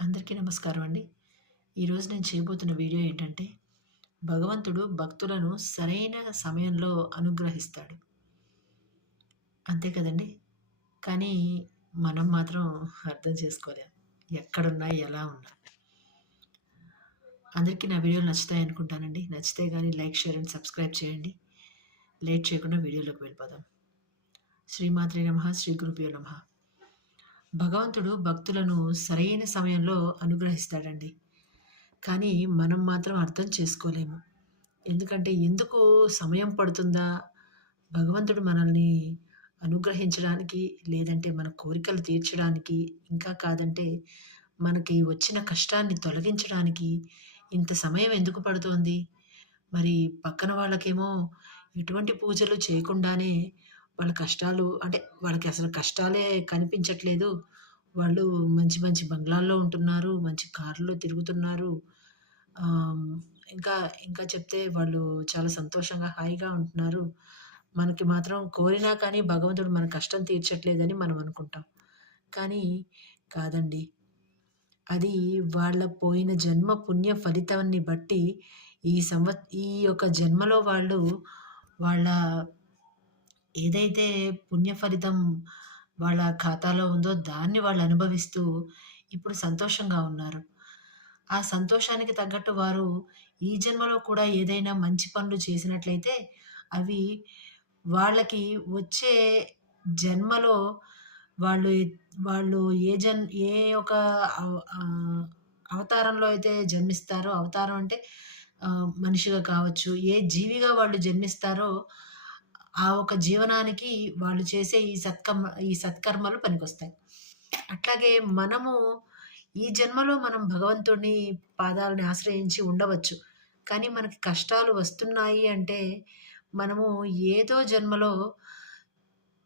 అందరికీ నమస్కారం అండి. ఈరోజు నేను చేయబోతున్న వీడియో ఏంటంటే, భగవంతుడు భక్తులను సరైన సమయంలో అనుగ్రహిస్తాడు. అంతే కదండీ! కానీ మనం మాత్రం అర్థం చేసుకోలేం. ఎక్కడున్నా, ఎలా ఉన్నా. అందరికీ నా వీడియోలు నచ్చుతాయనుకుంటానండి. నచ్చితే గాని లైక్, షేర్ అండ్ సబ్స్క్రైబ్ చేయండి. లేట్ చేయకుండా వీడియోలోకి వెళ్ళిపోదాం. శ్రీమాత్రే నమః, శ్రీ గురుభ్యో నమః. భగవంతుడు భక్తులను సరైన సమయంలో అనుగ్రహిస్తాడండి. కానీ మనం మాత్రం అర్థం చేసుకోలేము. ఎందుకంటే ఎందుకు సమయం పడుతుందా? భగవంతుడు మనల్ని అనుగ్రహించడానికి, లేదంటే మన కోరికలు తీర్చడానికి, ఇంకా కాదంటే మనకి వచ్చిన కష్టాన్ని తొలగించడానికి ఇంత సమయం ఎందుకు పడుతోంది? మరి పక్కన వాళ్ళకేమో ఎటువంటి పూజలు చేయకుండానే వాళ్ళ కష్టాలు అంటే వాళ్ళకి అసలు కష్టాలే కనిపించట్లేదు. వాళ్ళు మంచి మంచి బంగ్లాల్లో ఉంటున్నారు. మంచి కార్‌లో తిరుగుతున్నారు. ఆహ్, ఇంకా ఇంకా చెప్తే వాళ్ళు చాలా సంతోషంగా, హాయిగా ఉంటున్నారు. మనకి మాత్రం కోరినా కానీ భగవంతుడు మన కష్టం తీర్చట్లేదని మనం అనుకుంటాం. కానీ కాదండి. అది వాళ్ళ పోయిన జన్మ పుణ్య ఫలితాన్ని బట్టి ఈ యొక్క జన్మలో వాళ్ళు వాళ్ళ ఏదైతే పుణ్య ఫలితం వాళ్ళ ఖాతాలో ఉందో దాన్ని వాళ్ళు అనుభవిస్తూ ఇప్పుడు సంతోషంగా ఉన్నారు. ఆ సంతోషానికి తగ్గట్టు వారు ఈ జన్మలో కూడా ఏదైనా మంచి పనులు చేసినట్లయితే అవి వాళ్ళకి వచ్చే జన్మలో వాళ్ళు వాళ్ళు ఏ ఒక అవతారంలో అయితే జన్మిస్తారో అవతారం అంటే మనిషిగా కావచ్చు. ఏ జీవిగా వాళ్ళు జన్మిస్తారో ఆ ఒక జీవనానికి వాళ్ళు చేసే ఈ సత్కర్మలు పనికొస్తాయి. అట్లాగే మనము ఈ జన్మలో మనం భగవంతుడిని పాదాలని ఆశ్రయించి ఉండవచ్చు. కానీ మనకి కష్టాలు వస్తున్నాయి అంటే, మనము ఏదో జన్మలో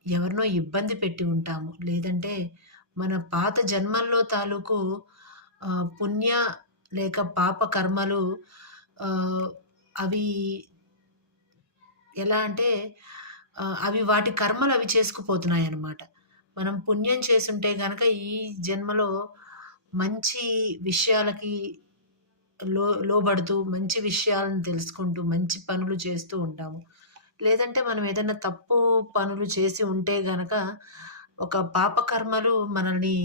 ఎవరినో ఇబ్బంది పెట్టి ఉంటాము. లేదంటే మన పాత జన్మల్లో తాలూకు పుణ్య లేక పాప కర్మలు ఆహ్, అవి ఎలా అంటే అవి వాటి కర్మలు అవి చేసుకుపోతున్నాయన్నమాట. మనం పుణ్యం చేసుంటే గనక ఈ జన్మలో మంచి విషయాలకి లోబడుతూ, మంచి విషయాలను తెలుసుకుంటూ, మంచి పనులు చేస్తూ ఉంటాము. లేదంటే మనం ఏదన్నా తప్పు పనులు చేసి ఉంటే గనక ఒక పాప కర్మలు మనల్ని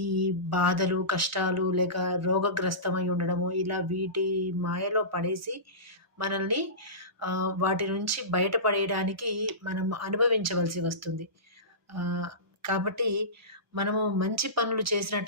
ఈ బాధలు, కష్టాలు లేక రోగగ్రస్తమై ఉండడము, ఇలా వీటి మాయలో పడేసి మనల్ని వాటి నుంచి బయటపడేయడానికి మనం అనుభవించవలసి వస్తుంది. ఆహ్, కాబట్టి మనము మంచి పనులు చేసినట్లయితే